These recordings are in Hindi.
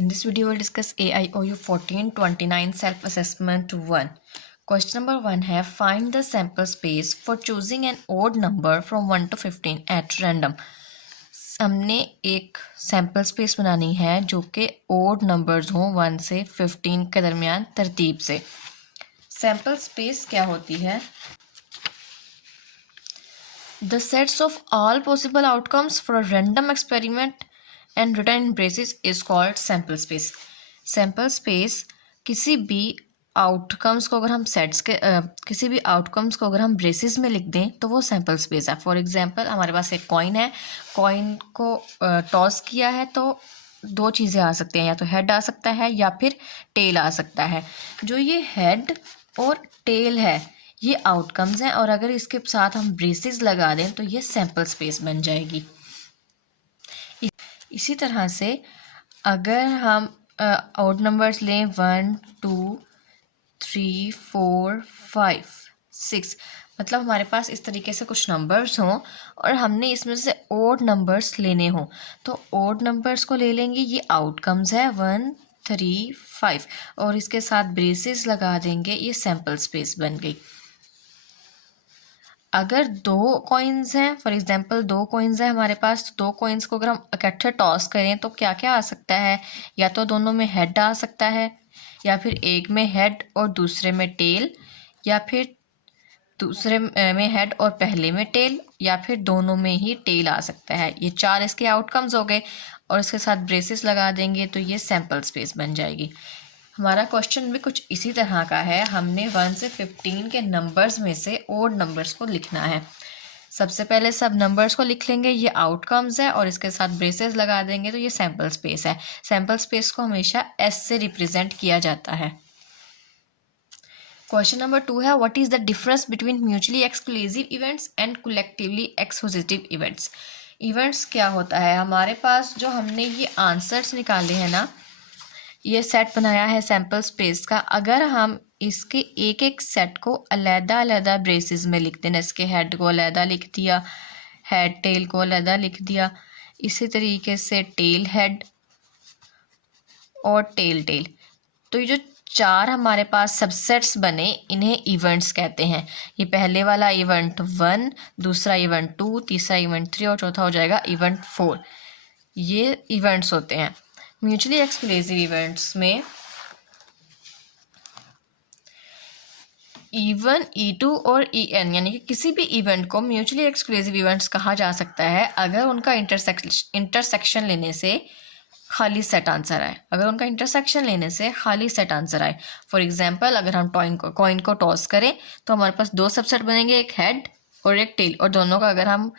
In this video, we'll discuss AIOU 1429 Self-Assessment 1. Question number 1 है Find the sample space for choosing an odd number from 1 to 15 at random. हमने एक सैम्पल स्पेस बनानी है जो कि ओड नंबर्स हों 1 से 15 के दरमियान तरतीब से. सैम्पल स्पेस क्या होती है? The sets of all possible outcomes for a random experiment and written in braces is called sample space. Sample space किसी भी आउटकम्स को अगर हम किसी भी आउटकम्स को अगर हम ब्रेसिस में लिख दें तो वो सैम्पल स्पेस है. फॉर एग्जांपल हमारे पास एक कॉइन है, कॉइन को टॉस किया है तो दो चीज़ें आ सकती हैं, या तो हेड आ सकता है या फिर टेल आ सकता है. जो ये हेड और टेल है ये आउटकम्स हैं और अगर इसके साथ हम ब्रेसिस लगा दें तो ये सैम्पल स्पेस बन जाएगी. इसी तरह से अगर हम ऑड नंबर्स लें 1 2 3 4 5 6, मतलब हमारे पास इस तरीके से कुछ नंबर्स हों और हमने इसमें से ऑड नंबर्स लेने हों तो ऑड नंबर्स को ले लेंगे. ये आउटकम्स है 1 3 5 और इसके साथ ब्रेसेस लगा देंगे, ये सैम्पल स्पेस बन गई. अगर दो कॉइन्स हैं, फॉर एग्जांपल दो कॉइन्स हैं हमारे पास, तो दो कॉइन्स को अगर हम इकट्ठे टॉस करें तो क्या क्या आ सकता है? या तो दोनों में हेड आ सकता है, या फिर एक में हेड और दूसरे में टेल, या फिर दूसरे में हेड और पहले में टेल, या फिर दोनों में ही टेल आ सकता है. ये चार इसके आउटकम्स हो गए और इसके साथ ब्रेसेस लगा देंगे तो ये सैम्पल स्पेस बन जाएगी. हमारा क्वेश्चन भी कुछ इसी तरह का है. हमने 1 से 15 के नंबर्स में से ओड नंबर्स को लिखना है. सबसे पहले सब नंबर्स को लिख लेंगे, ये आउटकम्स है और इसके साथ ब्रेसेस लगा देंगे तो ये सैम्पल स्पेस है. सैम्पल स्पेस को हमेशा एस से रिप्रेजेंट किया जाता है. क्वेश्चन नंबर 2 है what is the difference between mutually exclusive events and collectively exclusive events. Events क्या होता है? हमारे पास जो हमने ये आंसर्स निकाले हैं ना, ये सेट बनाया है सैम्पल स्पेस का. अगर हम इसके एक एक सेट को अलहदा अलहदा ब्रेसिस में लिख दें, इसके हेड को अलहदा लिख दिया, हेड टेल को अलहदा लिख दिया, इसी तरीके से टेल हेड और टेल टेल, तो ये जो चार हमारे पास सबसेट्स बने इन्हें इवेंट्स कहते हैं. ये पहले वाला इवेंट 1, दूसरा इवेंट 2, तीसरा इवेंट 3 और चौथा हो जाएगा इवेंट 4. ये इवेंट्स होते हैं. म्यूचुअली एक्सक्लूसिव इवेंट्स में E1, E2 और EN यानी कि किसी भी इवेंट को म्यूचुअली एक्सक्लूसिव इवेंट्स कहा जा सकता है अगर उनका इंटरसेक्शन लेने से खाली सेट आंसर आए. अगर उनका इंटरसेक्शन लेने से खाली सेट आंसर आए. फॉर एग्जांपल अगर हम कॉइन को टॉस करें तो हमारे पास दो सबसेट बनेंगे, एक हेड और एक टेल, और दोनों का अगर हम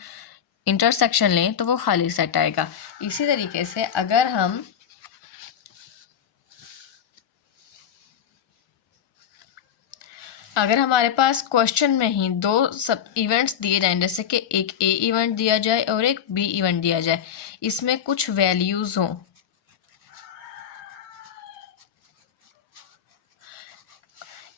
इंटरसेक्शन लें तो वो खाली सेट आएगा. इसी तरीके से अगर हमारे पास क्वेश्चन में ही दो सब इवेंट्स दिए जाएं, जैसे कि एक ए इवेंट दिया जाए और एक बी इवेंट दिया जाए, इसमें कुछ वैल्यूज़ हों,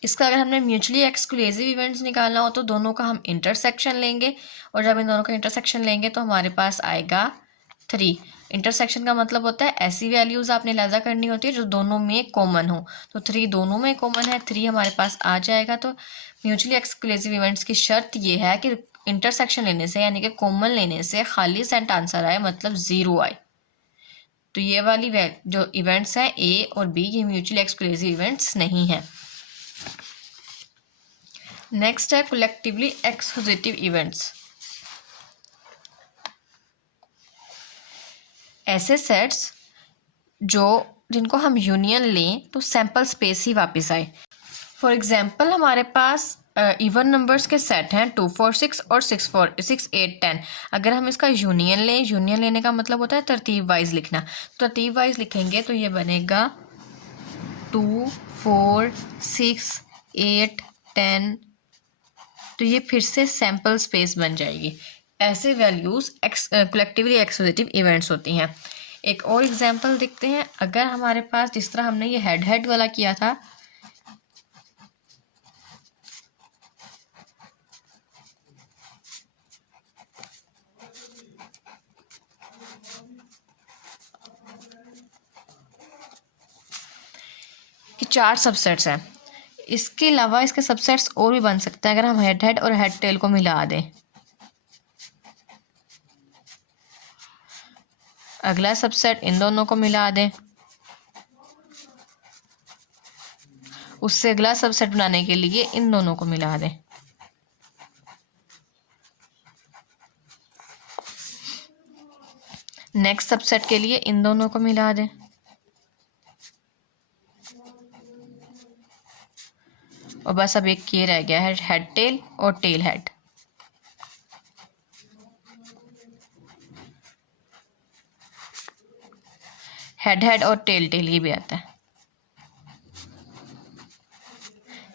इसका अगर हमने म्यूचुअली एक्सक्लूसिव इवेंट्स निकालना हो तो दोनों का हम इंटरसेक्शन लेंगे, और जब इन दोनों का इंटरसेक्शन लेंगे तो हमारे पास आएगा 3. इंटरसेक्शन का मतलब होता है ऐसी वैल्यूज़ आपने लहजा करनी होती है जो दोनों में कॉमन हो. तो 3 दोनों में कॉमन है, 3 हमारे पास आ जाएगा. तो म्यूचुअली एक्सक्लूसिव इवेंट्स की शर्त ये है कि इंटरसेक्शन लेने से यानी कि कॉमन लेने से खाली सेट आंसर आए, मतलब 0 आए. तो ये वाली जो इवेंट्स हैं ए और बी, ये म्यूचुअली एक्सक्लूसिव इवेंट्स नहीं हैं. नेक्स्ट है कलेक्टिवली एक्सक्लूसिव इवेंट्स. ऐसे सेट्स जिनको हम यूनियन लें तो सैम्पल स्पेस ही वापस आए. फॉर एग्जांपल हमारे पास इवन नंबर्स के सेट हैं 2 4 6 और 6 8 10. अगर हम इसका यूनियन लेने का मतलब होता है तरतीब वाइज लिखना. तरतीब वाइज लिखेंगे तो ये बनेगा 2 4 6 8 10, तो ये फिर से सैम्पल स्पेस बन जाएगी. ऐसे वैल्यूज़ कलेक्टिवली एक्सक्लूसिव इवेंट्स होती हैं. एक और एग्जांपल देखते हैं. अगर हमारे पास जिस तरह हमने ये हेड वाला किया था, ये 4 सबसेट्स हैं। इसके अलावा इसके सबसेट्स और भी बन सकते हैं अगर हम हेड हेड और हेड टेल को मिला दें। अगला सबसेट इन दोनों को मिला दें। उससे अगला सबसेट बनाने के लिए इन दोनों को मिला दें। नेक्स्ट सबसेट के लिए इन दोनों को मिला दें। और बस अब एक ये रह गया है हेड टेल और टेल हेड। हेड हेड और टेल टेल ये भी आता है।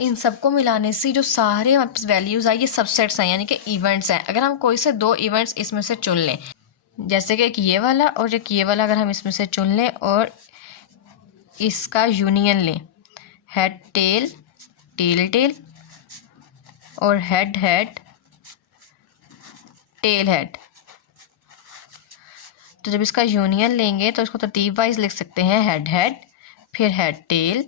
इन सबको मिलाने से जो सारे वैल्यूज आए ये सबसेट्स हैं, यानी कि इवेंट्स हैं। अगर हम कोई से 2 इवेंट्स इसमें से चुन लें, जैसे कि एक ये वाला और एक ये वाला, अगर हम इसमें से चुन लें और इसका यूनियन लें, हेड टेल टेल टेल और हेड हेड टेल हेड, तो जब इसका यूनियन लेंगे तो इसको तरतीब वाइज लिख सकते हैं, हेड हेड, फिर हेड टेल,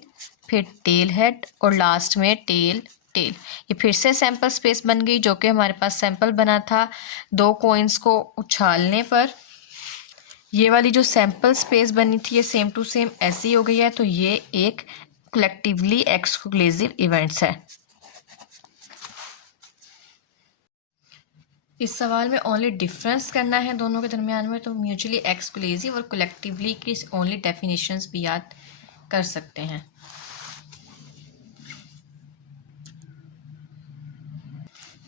फिर टेल हेड और लास्ट में टेल टेल। ये फिर से सैंपल स्पेस बन गई जो कि हमारे पास सैंपल बना था 2 कॉइन्स को उछालने पर। ये वाली जो सैंपल स्पेस बनी थी ये सेम टू सेम ऐसी हो गई है। तो ये एक कलेक्टिवली एक्सक्लूसिव इवेंट्स है। इस सवाल में ओनली डिफरेंस करना है दोनों के दरमियान में, तो म्यूचुअली एक्सक्लूसिव और कलेक्टिवली की ओनली डेफिनेशंस भी याद कर सकते हैं।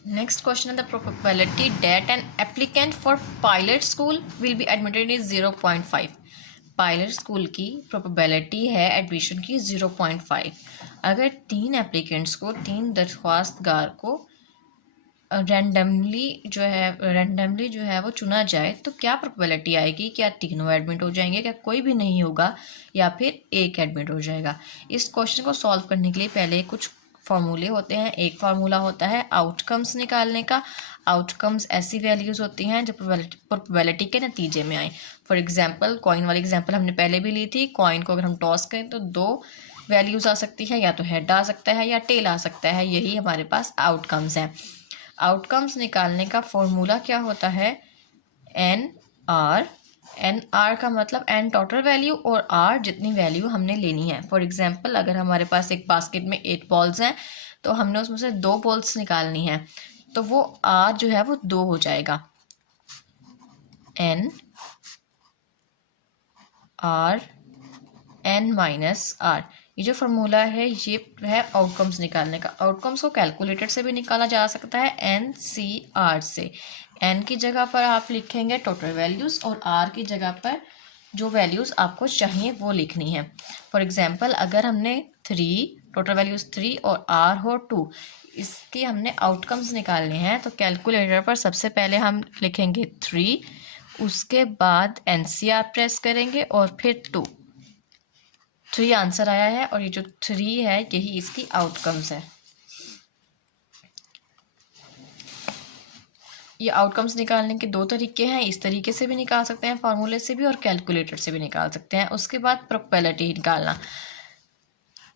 नेक्स्ट क्वेश्चन है the probability that an applicant for pilot school will be admitted is 0.5। Pilot school की प्रोबेबिलिटी है एडमिशन की 0.5। अगर 3 एप्लीकेंट्स को, 3 दरख्वास्तगार को रैंडमली जो है वो चुना जाए तो क्या प्रोबेबिलिटी आएगी? क्या तीनों एडमिट हो जाएंगे, क्या कोई भी नहीं होगा, या फिर एक एडमिट हो जाएगा? इस क्वेश्चन को सॉल्व करने के लिए पहले कुछ फार्मूले होते हैं। एक फार्मूला होता है आउटकम्स निकालने का। आउटकम्स ऐसी वैल्यूज होती हैं जो प्रोबेबिलिटी के नतीजे में आए। फॉर एग्जांपल कॉइन वाली एग्जांपल हमने पहले भी ली थी। कॉइन को अगर हम टॉस करें तो 2 वैल्यूज आ सकती है, या तो हेड आ सकता है या टेल आ सकता है। यही हमारे पास आउटकम्स हैं। आउटकम्स निकालने का फॉर्मूला क्या होता है? एन आर का मतलब एन टोटल वैल्यू और आर जितनी वैल्यू हमने लेनी है। फॉर एग्जांपल अगर हमारे पास एक बास्केट में 8 बॉल्स हैं तो हमने उसमें से 2 बॉल्स निकालनी है, तो वो आर जो है वो 2 हो जाएगा। N r n minus r, ये जो फार्मूला है ये है आउटकम्स निकालने का। आउटकम्स को कैलकुलेटर से भी निकाला जा सकता है, एन सी आर से। एन की जगह पर आप लिखेंगे टोटल वैल्यूज़ और आर की जगह पर जो वैल्यूज़ आपको चाहिए वो लिखनी है। फॉर एग्जांपल अगर हमने 3 टोटल वैल्यूज़ 3 और आर हो 2, इसके हमने आउटकम्स निकालने हैं, तो कैलकुलेटर पर सबसे पहले हम लिखेंगे 3, उसके बाद एन सी आर प्रेस करेंगे और फिर 2। 3 आंसर आया है और ये जो 3 है यही इसकी आउटकम्स है। ये आउटकम्स निकालने के 2 तरीके हैं। इस तरीके से भी निकाल सकते हैं, फार्मूले से भी, और कैलकुलेटर से भी निकाल सकते हैं। उसके बाद प्रोबेबिलिटी निकालना।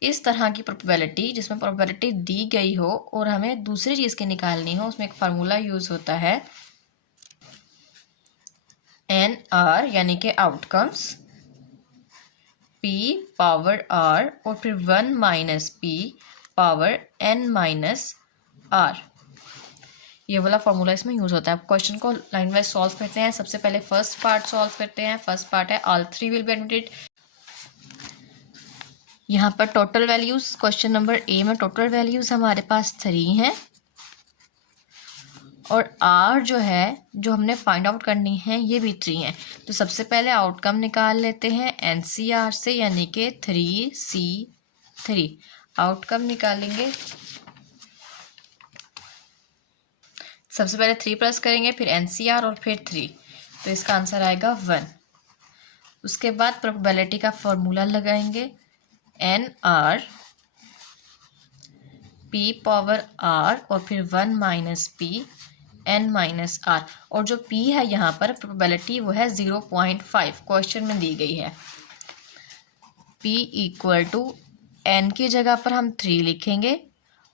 इस तरह की प्रोबेबिलिटी जिसमें प्रोबेबिलिटी दी गई हो और हमें दूसरी चीज़ की निकालनी हो, उसमें एक फार्मूला यूज़ होता है एन आर, यानी कि आउटकम्स, P पावर R और फिर 1 minus P power N minus R। ये वाला फॉर्मूला इसमें यूज़ होता है। अब क्वेश्चन को लाइन वाइज सॉल्व करते हैं। सबसे पहले फर्स्ट पार्ट सॉल्व करते हैं। फर्स्ट पार्ट है ऑल 3 विल बी एडमिटेड। यहाँ पर total values, question number A में टोटल वैल्यूज हमारे पास 3 हैं और आर जो है जो हमने फाइंड आउट करनी है ये भी 3 है। तो सबसे पहले आउटकम निकाल लेते हैं एनसीआर से, यानी कि 3C3। आउटकम निकालेंगे, सबसे पहले 3 प्लस करेंगे, फिर एनसीआर और फिर 3, तो इसका आंसर आएगा 1। उसके बाद प्रोबेबिलिटी का फॉर्मूला लगाएंगे, n r p power r और फिर 1 minus p n minus r, और जो p है यहाँ पर प्रोबेबिलिटी वो है 0.5 क्वेश्चन में दी गई है। p इक्वल टू n की जगह पर हम 3 लिखेंगे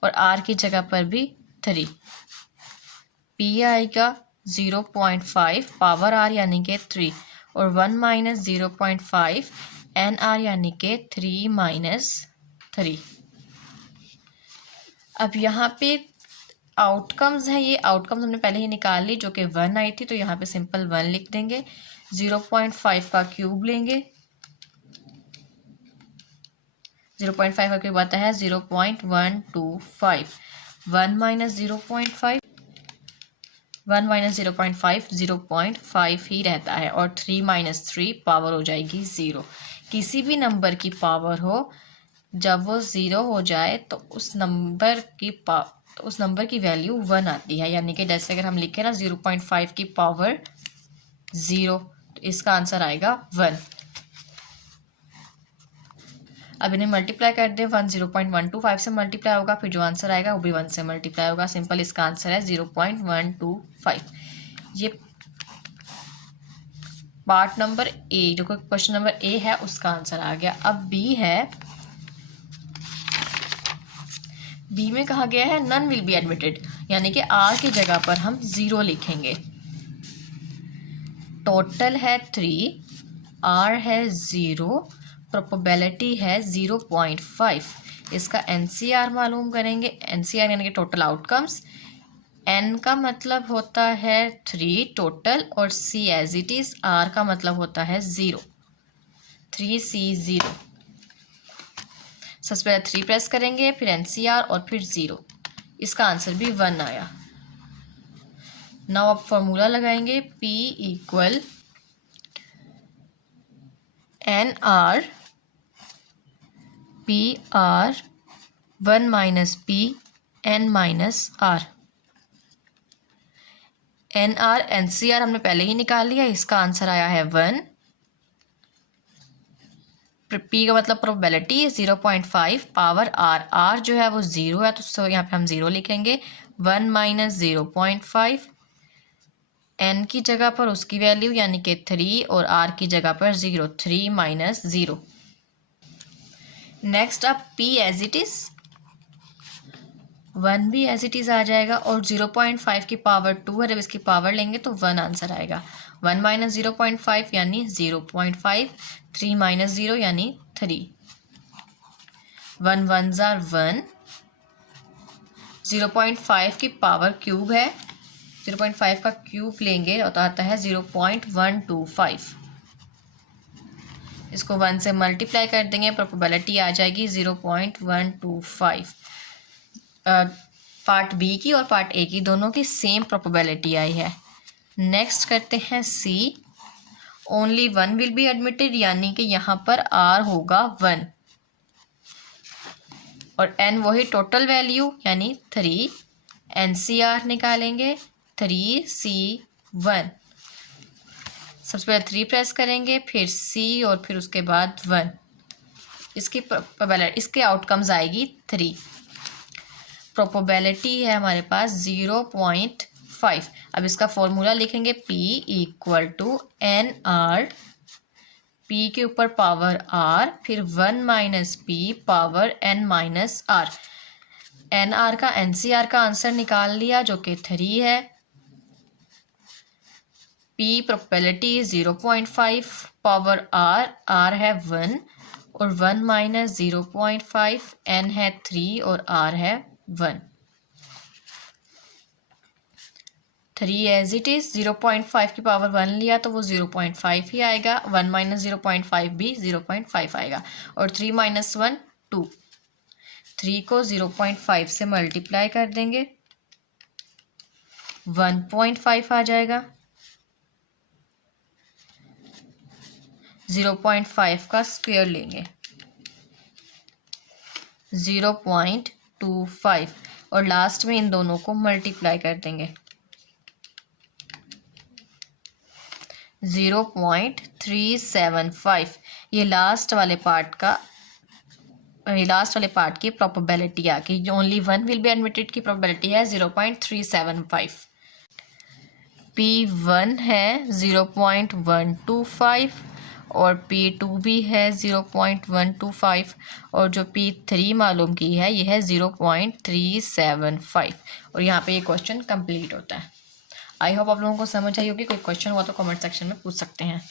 और r की जगह पर भी 3। p आएगा 0.5 पावर r यानी कि 3 और 1 माइनस 0.5 एन आर यानी कि 3 माइनस 3। अब यहाँ पे आउटकम्स है, ये आउटकम्स हमने पहले ही निकाल ली जो कि 1 आई थी, तो यहाँ पे सिंपल 1 लिख देंगे। 0.5 का क्यूब लेंगे, 0.5 का क्यूब आता है 0.125। 1 माइनस 0.5, 1 माइनस 0.5 0.5 ही रहता है और 3 माइनस 3 पावर हो जाएगी 0। किसी भी नंबर की पावर हो, जब वो 0 हो जाए तो उस नंबर की वैल्यू 1 आती है। यानी कि जैसे अगर हम लिखें ना 0.5 की पावर 0, तो इसका आंसर आएगा 1। अब इन्हें मल्टीप्लाई कर दें, 1 0.125 से मल्टीप्लाई होगा, फिर जो आंसर आएगा वो भी 1 से मल्टीप्लाई होगा। सिंपल इसका आंसर है 0.125। ये पार्ट नंबर ए, जो कि क्वेश्चन नंबर ए है, उसका आंसर आ गया। अब बी है, बी में कहा गया है नन विल बी एडमिटेड, यानी कि आर की जगह पर हम 0 लिखेंगे। टोटल है 3, आर है 0, प्रोबेबिलिटी है 0.5। इसका एनसीआर मालूम करेंगे। एनसीआर यानी कि टोटल आउटकम्स। एन का मतलब होता है 3 टोटल और सी एज इट इज, आर का मतलब होता है 0, 3C0। सबसे पहले 3 प्रेस करेंगे, फिर एनसीआर और फिर 0। इसका आंसर भी 1 आया। नाउ अब फॉर्मूला लगाएंगे, P equal n r p r 1 minus p n minus r. N r n c r हमने पहले ही निकाल लिया, इसका आंसर आया है 1। पी का मतलब प्रोबेबिलिटी 0.5 पावर आर, आर जो है वो 0 है, तो यहाँ पे हम 0 लिखेंगे। 1 माइनस 0.5, एन की जगह पर उसकी वैल्यू यानी कि 3 और आर की जगह पर 0, 3 माइनस 0। नेक्स्ट अब पी एज इट इज, 1 भी एज इट इज आ जाएगा और 0.5 की पावर 2 है, जब इसकी पावर लेंगे तो 1 आंसर आएगा। 1 माइनस 0.5 यानी 0.5, 3 माइनस 0 यानी 3। 1 1s are 1, 0.5 की पावर क्यूब है, 0.5 का क्यूब लेंगे तो आता है 0.125। इसको 1 से मल्टीप्लाई कर देंगे, प्रोबेबिलिटी आ जाएगी 0.125। पार्ट बी की और पार्ट ए की दोनों की सेम प्रोबेबिलिटी आई है। नेक्स्ट करते हैं सी, ओनली 1 विल बी एडमिटेड, यानी कि यहाँ पर आर होगा 1 और एन वही टोटल वैल्यू यानी 3। एनसीआर निकालेंगे 3C1। सबसे पहले 3 प्रेस करेंगे, फिर C और फिर उसके बाद 1। इसके आउटकम्स आएगी 3। प्रोबेबिलिटी है हमारे पास 0.5। अब इसका फॉर्मूला लिखेंगे, P equal to n r, P के ऊपर पावर R, फिर 1 minus P power N minus R। N r का एनसीआर का आंसर निकाल लिया जो कि 3 है। P probability 0.5 power R, R है 1 और 1 माइनस 0.5, N है 3 और R है 1। 3 एज इट इज, 0.5 की पावर 1 लिया तो वो 0.5 ही आएगा। 1 माइनस 0.5 भी 0.5 आएगा और 3 माइनस 1 2। 3 को 0.5 से मल्टीप्लाई कर देंगे, 1.5 आ जाएगा। 0.5 का स्क्वायर लेंगे, 0.25 और लास्ट में इन दोनों को मल्टीप्लाई कर देंगे, 0.375। ये लास्ट वाले पार्ट की प्रोबेबिलिटी आ गई। ओनली 1 विल बी एडमिटेड की प्रोबेबिलिटी है 0.375। P1 है 0.125 और P2 भी है 0.125 और जो P3 मालूम की है ये है 0.375 और यहाँ पे ये क्वेश्चन कंप्लीट होता है। आई होप आप लोगों को समझ आई होगी। कोई क्वेश्चन हुआ तो कमेंट सेक्शन में पूछ सकते हैं।